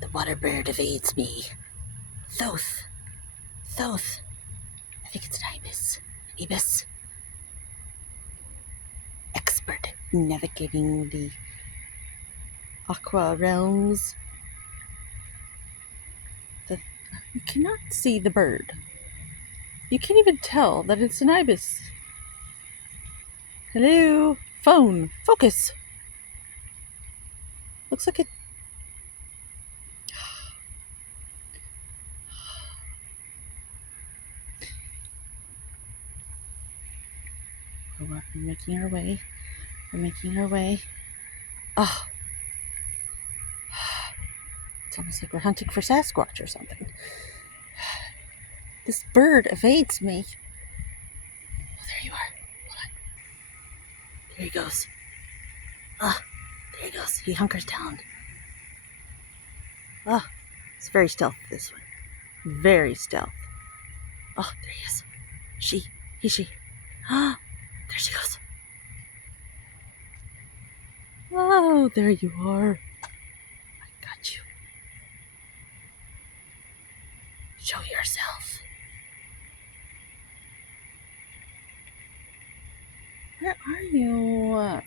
The water bird evades me. Thoth. Thoth. I think it's an ibis. Ibis. Expert at navigating the aqua realms. You cannot see the bird. You can't even tell that it's an ibis. Hello? Phone. Focus. Looks like it. We're making our way. We're making our way. Oh. It's almost like we're hunting for Sasquatch or something. This bird evades me. Oh, there you are. Hold on. There he goes. Ah, there he goes. He hunkers down. Ah, it's very stealth, this one. Very stealth. Oh, there he is. She. Ah, there she goes. Oh, there you are. I got you. Show yourself. Where are you?